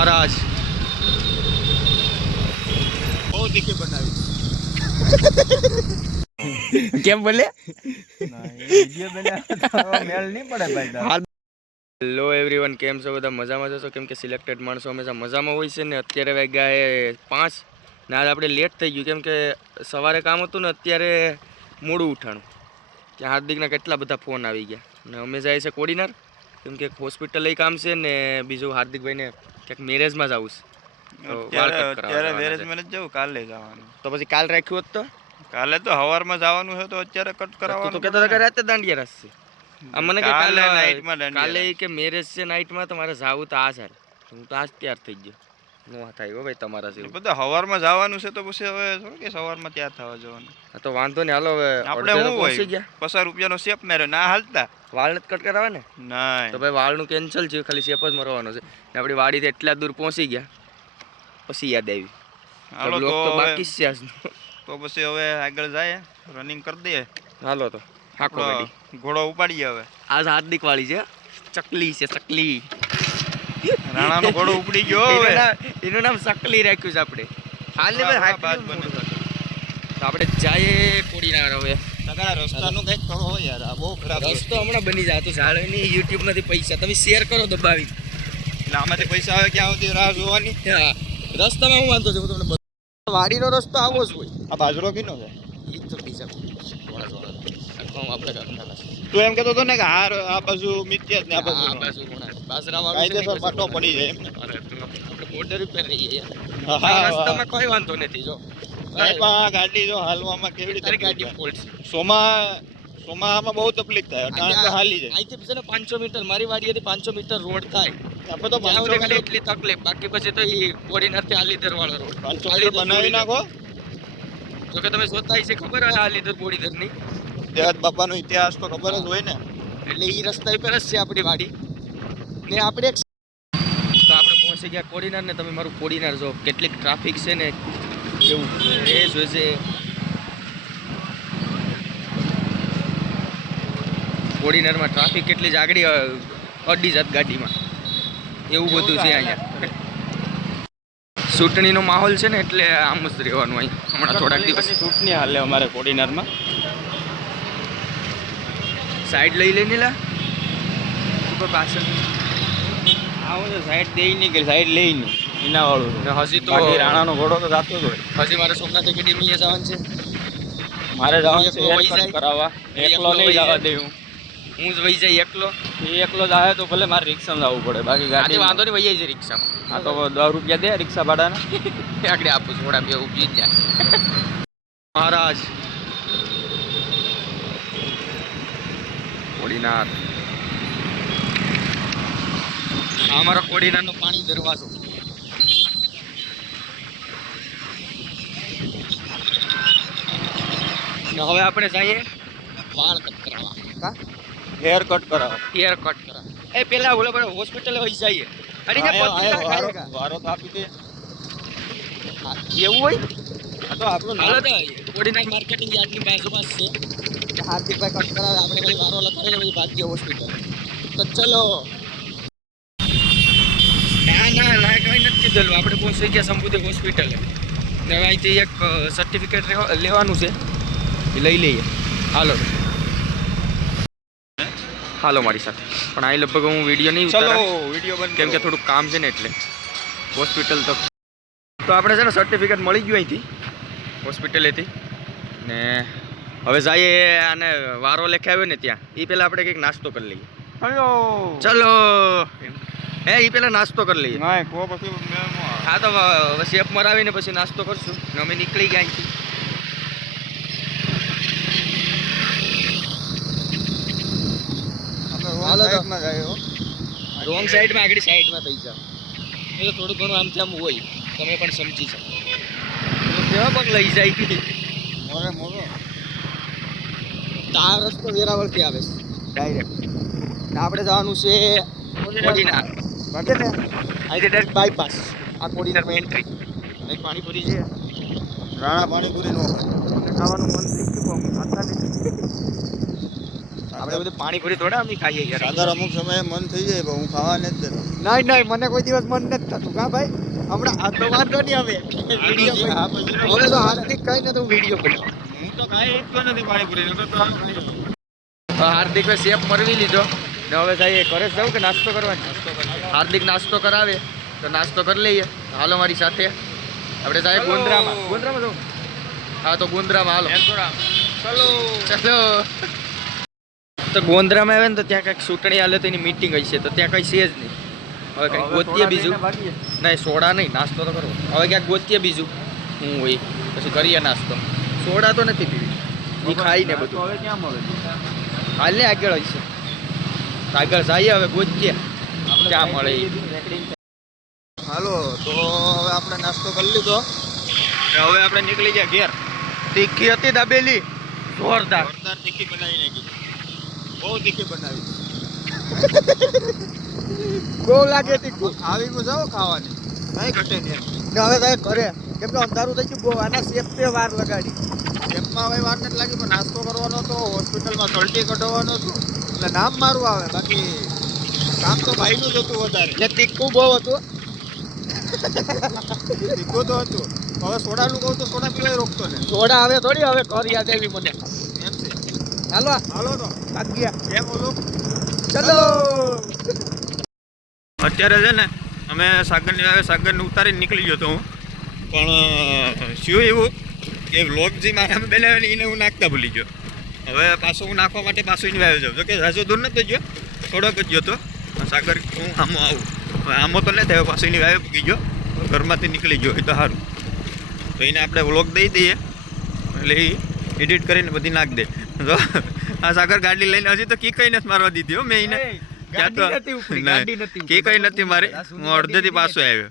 મહારાજ. બહુ તીખી બનાવી કેમ બોલે. હેલો. એવરીવન કેમ છો બધા? મજામાં જશો કેમ કે સિલેક્ટેડ માણસો હંમેશા મજામાં હોય છે ને? અત્યારે વાગ્યા એ પાંચ. ને આજે આપણે લેટ થઈ ગયું. કેમ કે સવારે કામ હતું ને અત્યારે મોડું ઉઠાણું. ત્યાં હાર્દિકના કેટલા બધા ફોન આવી ગયા. ને અમે જાય છે કોડીનાર. કેમ કે હોસ્પિટલ કામ છે ને બીજું હાર્દિકભાઈને ક્યાંક મેરેજમાં જવું છે. અત્યારે છે. મને જવું કાલે જવાનું. તો પછી કાલ રાખ્યું હોત તો? કાલે તો હવારમાં જવાનું છે તો અત્યારે કટ તું તો કરાવવાનું કહેતા હતા કે રાતે દાંડિયા રસ છે મને કે કાલે નાઇટમાં કાલે કે મેરેજ છે નાઇટમાં તમારે જાવું તો આ સર. હું તો આજ તૈયાર થઈ ગયો. નો થાય હો ભાઈ તમારા જેવું. બધા હવારમાં જવાનું છે તો પછી હવે થોડું કે સવારમાં ત્યાં થવા જવાનું. તો વાંધો નહીં હાલો હવે આપણે શું પહોંચી ગયા. પચાસ રૂપિયાનો શેપ માર્યો? ના હાલતા. વાળ નથી કટ કરાવે ને ના તો ભાઈ વાળનું કેન્સલ છે ખાલી શેપ જ મરવાનો છે. ને આપણી વાડીથી એટલા દૂર પહોંચી ગયા. પછી યાદ આવી. હાલો તો તો બાકી છે આજનો. તો પછી હવે આગળ જાય રનિંગ કરી દઈએ. હાલો તો હાકો ઘોડો ઉપાડીએ હવે. આજ હાર્દિક વાળી છે ચકલી છે ચકલી. રાણાનો ઘોડો ઉપડી ગયો એનું હવે. નામ- એનું નામ સકલી રાખ્યું છે આપણે. હાલ ને ભાઈ બાદ હાથ બને તો આપણે જઈએ કોડીનાર હવે. રસ્તાનું કંઈક કરો યાર આ બહુ ખરાબ રસ્તો હમણાં બની જાય તો સાળે નહીં યુટ્યુબમાંથી પૈસા. તમે શેર કરો દબાવી એટલે આમાંથી પૈસા આવે ક્યાં આવતી રાહ જોવાની? રસ્તામાં હું વાંધો છું તમને. વાડીનો રસ્તો આવો જ હોય. આ બાજરો કીનો છે? એ તો બીજા થોડા થોડા આપણે. તું એમ કેતો હતો ને કે હાર આ બાજુ મિત્યા ને આ આ બાજુ કાયદેસર પાટો પડી જાય એમ અરે આપણે બોર્ડર ઉપર રહીએ હા, રસ્તામાં કોઈ વાંધો નથી જો. સાહેબ, આ ગાડી જો હાલવામાં કેવી રીતે ગાડી ફોલ્ટ સોમા સોમામાં બહુ તકલીફ થાય અટાણે હાલી જાય. અહીંથી પછી પાંચસો મીટર મારી વાડીએથી પાંચસો મીટર રોડ થાય. આપણે તો પાંચસો મીટર એટલી તકલીફ. બાકી પછી તો એ કોડીનારથી આલીદર વાળો રોડ પાંચસો મીટર બનાવી નાખો. જો કે તમે જોતા હશે ખબર હોય આલીદર બોડીધરની? દેવાત બાપાનો ઇતિહાસ તો ખબર જ હોય ને. એટલે એ રસ્તા ઉપર જ છે આપણી વાડી. ને આપણે તો આપણે પહોંચી ગયા કોડીનાર ને તમે મારું કોડીનાર જો કેટલીક ટ્રાફિક છે ને એવું એ જોઈશે કોડીનારમાં ટ્રાફિક કેટલી જાગડી અડી જાત ગાડીમાં. એવું બધું છે અહીંયા. ચૂંટણીનો માહોલ છે ને એટલે આમ જ રહેવાનું અહીં. હમણાં થોડાક દિવસ. ચૂંટણી હાલે અમારે કોડીનારમાં. સાઈડ લઈ લઈને લા. ઉપર પાછળ. આવો તો સાઈડ દઈ નહીં કે સાઈડ લઈ નહીં. એના વાળું ને હજી તો રાણાનો ઘોડો તો જાતો જ હોય. હજી મારે સોમનાથ એકેડેમીએ જવાનું છે. મારે જવાનું છે? કરાવવા. એકલો નહીં જવા દે હું. હું જ વહી જાય એકલો. એ એકલો જ આવે તો ભલે મારે રિક્ષામાં જવું પડે. બાકી ગાડી વાંધો નહીં વહી જાય રિક્ષામાં. આ તો દસ રૂપિયા દે રિક્ષા ભાડાના આગળ આપું થોડા બે ઊભી જ જાય. મહારાજ. કોડીનાથ આ અમારો કોડીનાથનો પાણી દરવાજો. હવે આપણે જઈએ વાળ કટ કરાવવા. હેર કટ કરાવો હેર કટ કરાવવા. એ પેલા ઓલા પર હોસ્પિટલ હોય જઈએ. અરે વારો આપી દે. એવું હોય? તો આપણું તો કોડીનાર માર્કેટિંગ યાર્ડની બાજુમાં છે. કે હાર્દિકભાઈ કટકરા આપણે ખાલી વારો લખાવીને પછી ભાગ્ય હોસ્પિટલ. તો ચલો. ના ના ના કંઈ નથી કીધેલું. આપણે પહોંચી ગયા સંબુદેવ હોસ્પિટલે. ને હવે અહીંથી એક સર્ટિફિકેટ લેવાનું છે. એ લઈ લઈએ. હાલો. હાલો મારી સાથે. પણ આ લગભગ હું વીડિયો નહીં ચલો વીડિયો બંધ કેમ કે. થોડુંક કામ છે ને એટલે. હોસ્પિટલ તો. તો આપણે છે ને સર્ટિફિકેટ મળી ગયું અહીંથી. હોસ્પિટલેથી. ને હવે જઈએ અને વારો લખાવ્યો ને ત્યાં. એ પહેલાં આપણે કંઈક નાસ્તો કરી લઈએ. હલો ચલો. હે એ પહેલાં નાસ્તો કરી લઈએ. ના કો પછી હા તો પછી શેપ મરાવીને પછી નાસ્તો કરશું. ને અમે નીકળી ગયા અહીંથી. હાલો. જાય. રોંગ સાઈડમાં આગળ સાઈડમાં થઈ જાઓ. એ તો થોડું ઘણું આમ તેમ હોય. તમે પણ સમજી શકો. કેવા પગ લઈ જાય? મોરે મોરો. તો આ રસ્તો વેરાવળથી આવે છે. ડાયરેક્ટ આપણે જવાનું છે કોડીનાર. વાગે ને અહીંથી ડાયરેક્ટ બાયપાસ આ કોડીનારમાં એન્ટ્રી અહીં પાણીપુરી છે. રાણા પાણીપુરી નો અને ખાવાનું મન થઈ ગયું પણ ખાતા નથી આપણે બધું પાણીપુરી થોડા અમે ખાઈએ યાર. સાદર અમુક સમયે મન થઈ જાય પણ હું ખાવા નથી દેતો. નહીં નહીં મને કોઈ દિવસ મન નથી થતું. કા ભાઈ? હમણાં આ તો વાંધો નહીં હવે વીડિયો હવે તો હાર્દિક કઈ ને તો વીડિયો બની. હાર્દિક શેપ મરવી લીધો. ને હવે સાહેબ કરે જવું કે નાસ્તો કરવાનો? હાર્દિક નાસ્તો કરાવે તો નાસ્તો કરી લઈએ. હાલો મારી સાથે. આપણે સાહેબ. ગોંદરામાં. ગોંદરામાં જવું હા તો ગોંદરામાં હાલો. ચલો. તો ગોંદરામાં આવે ને તો ત્યાં કંઈક ચૂંટણી હાલે તો એની મિટિંગ હશે તો ત્યાં કંઈ છે જ નહીં. હવે કંઈક ગોતીએ બીજું. નહીં સોડા નહીં નાસ્તો તો કરવો. હવે ક્યાંક ગોતીએ બીજું. હું હોય પછી કરીએ નાસ્તો. સોડા તો નથી પીવી. એ ખાઈને તો બધું. હવે ક્યાં મળે હાલ ને આગળ હશે. તો આગળ જઈએ હવે આપણે ક્યાં મળે હાલો તો હવે આપણે નાસ્તો કરી લીધો. હવે આપણે નીકળી ગયા ઘેર. તીખી હતી દાબેલી. જોરદાર. જોરદાર તીખી બનાવી નાખી. બહુ તીખી બનાવી. બહુ લાગે તીખું. આવી ગયું જાઓ ખાવાની. કઈ ઘટે નહીં. ને હવે કઈ ઘરે. કેમ કે અંધારું થઈ ગયું બહુ આના સેફ્ટી વાર લગાડી. એમમાં હવે વાર નથી લાગી પણ નાસ્તો કરવાનો તો હોસ્પિટલમાં સલટી કઢાવવાનો છું. એટલે નામ મારું આવે બાકી કામ તો ભાઈનું જ હતું વધારે. એટલે તીખું બહુ હતું. તીખું તો હતું. હવે સોડાનું કહું તો સોડા પીવાય રોકતો ને સોડા હવે થોડી હવે ઘર યાદ આવી મને. એમ છે. હાલો. હાલો તો. ભાગ્યા એમ ઓલું ચલો. અત્યારે છે ને અમે સાગરની આવે સાગરને ઉતારીને નીકળી ગયો તો હું. પણ શું એવું કે વ્લોગ જે મારે અમે બનાવ્યો ને એને હું નાખતા ભૂલી ગયો. હવે પાછો હું નાખવા માટે પાછો એને આવ્યો જાઉં. જો કે રાજો દૂર નથી ગયો થોડોક જ ગયો તો. સાગર હું આમો આવું. હવે આમો તો નહીં થયો પાછો એની વાવે પૂકી ગયો. ઘરમાંથી નીકળી ગયો એ તો સારું. તો એને આપણે વ્લોગ દઈ દઈએ. એટલે એ એડિટ કરીને બધી નાખ દે. તો આ સાગર ગાડી લઈને હજી તો કી કઈ નથી મારવા દીધી હો મેં એને. ક્યાં તો કી કઈ નથી મારી. હું અડધેથી પાછો આવ્યો.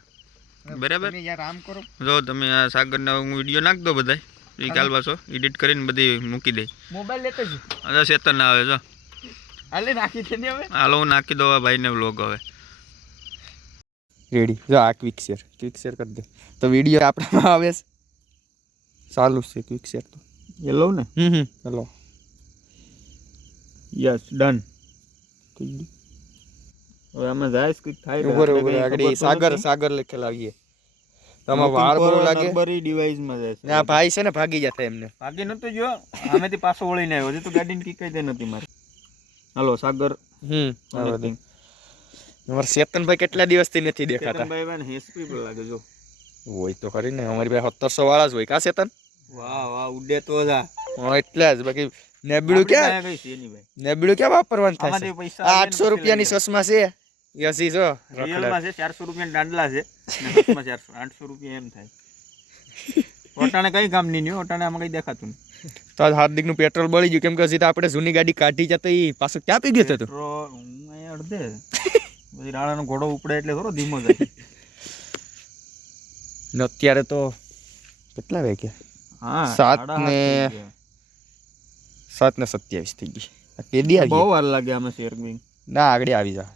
બરાબર? તમે યાર આમ કરો. જો તમે આ સાગરને હું વીડિયો નાખ દો બધા એ કાલ પાછો એડિટ કરીને બધી મૂકી દે. મોબાઈલ લેતો જ. અરે ચેતન ના આવે જો. હાલે નાખી દે ને હવે. હાલો હું નાખી દો ભાઈ ભાઈને વ્લોગ હવે. રેડી જો આ ક્વિક શેર ક્વિક શેર કરી દે. તો વીડિયો આપણામાં આવે છે. ચાલુ છે ક્વિક શેર તો. એ લઉં ને? હમ હમ. હેલો. યસ ડન હવે આમાં જાય કંઈક થાય ઉપર ઉપર આગળ સાગર સાગર લખેલા આવીએ. તમારા વાળ બહુ લાગે? ડિવાઇસમાં જાય ને આ ભાઈ છે ને ભાગી જતા એમને. ભાગી નતો જો આમેથી પાછો વળીને આવ્યો. હજી તો ગાડીને કીકાઈ દે નથી મારે. હાલો સાગર. હમ અમારા ચેતનભાઈ કેટલા દિવસથી નથી દેખાતા? ચેતનભાઈ ભાઈ હેસપી પર લાગે જો. હોય તો ખરી ને અમારી પાસે સત્તરસો વાળા જ હોય. કા ચેતન વાહ વાહ ઉડે તો જા. હા, એટલા જ. બાકી નેબડું ક્યાં? છે નેબડું ક્યાં વાપરવાનું થાય આમાંથી છે પૈસા આ આવે ને આઠસો રૂપિયાની ચશ્મા છે. હસી જો. રિયલમાં છે ચારસો રૂપિયા દાંડલા છે. ને ચારસો આઠસો રૂપિયા એમ થાય. ઓટાણે કઈ કામ નહીં ઓટાણે આમાં કઈ દેખાતું નહીં તો આજ હાર્દિકનું પેટ્રોલ બળી ગયું. કેમ કે હજી તો આપણે જૂની ગાડી કાઢી જતા એ પાછું ક્યાં પી ગયો હતો? પેટ્રોલ હું અહીંયા અડધે. પછી રાણાનો ઘોડો ઉપડે એટલે થોડો ધીમો જાય. ને અત્યારે તો કેટલા વાગ્યા? હા સાત ને સાત ને સત્યાવીસ થઈ ગઈ. કેદી બહુ વાર લાગે આમાં શેર ના આગળ આવી જા.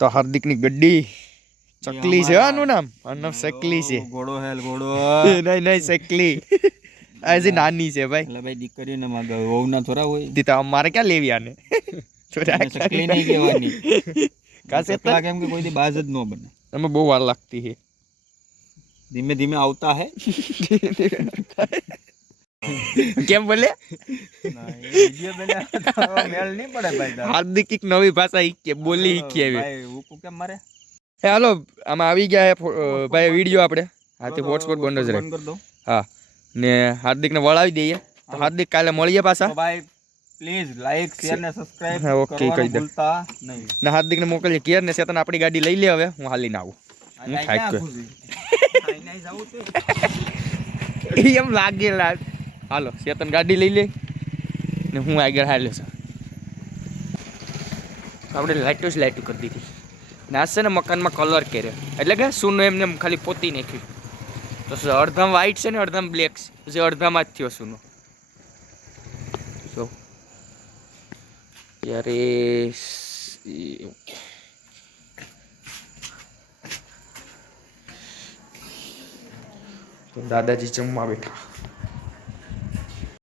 તો હાર્દિકની ગડ્ડી ચકલી છે આનું નામ? આનું શકલી છે. ઘોડો હેલ ઘોડો નહીં નહીં સેકલી આજે નાની છે ભાઈ. એટલે ભાઈ દીકરીને માગે વહુના થોડા હોય? દીતા અમારે ક્યાં લેવી આને? થોડા એને નહીં કહેવાની કાસે શકલા કેમ કે કોઈ દી બાજ જ ન બને. અમે બહુ વાર લાગતી છે. ધીમે ધીમે આવતા હે. કેમ બોલે? મેળ નહીં પડે ભાઈ. હાર્દિક એક નવી ભાષા શીખીએ બોલી શીખીએ આવી કેમ મારે? એ હાલો આમાં આવી ગયા હે ભાઈ વીડિયો આપણે. તો હોટસ્પોટ બંધ જ રહે. હા ને હાર્દિકને વળાવી દઈએ. તો હાર્દિક કાલે મળીએ પાછા. ભાઈ પ્લીઝ લાઈક શેર ને સબસ્ક્રાઇબ ઓકે કહી દે. નહીં. ને હાર્દિકને મોકલીએ કેર ને સેતન આપણી ગાડી લઈ લે હવે હું હાલીને આવું. હું છે? એમ લાગે લાગ હાલો ચેતન ગાડી લઈ લે ને હું આગળ હાલ્યો છું. આપણે લાઇટો જ લાઇટો કરી દીધી. ને છે ને મકાનમાં કલર કર્યો. એટલે કે સૂનું એમને એમ ખાલી પોતી નાખ્યું. તો અડધામ વ્હાઈટ છે ને અડધામ બ્લેક છે? પછી અડધામાં જ થયો સૂનો. જો. યારે તો દાદાજી જમવા બેઠા.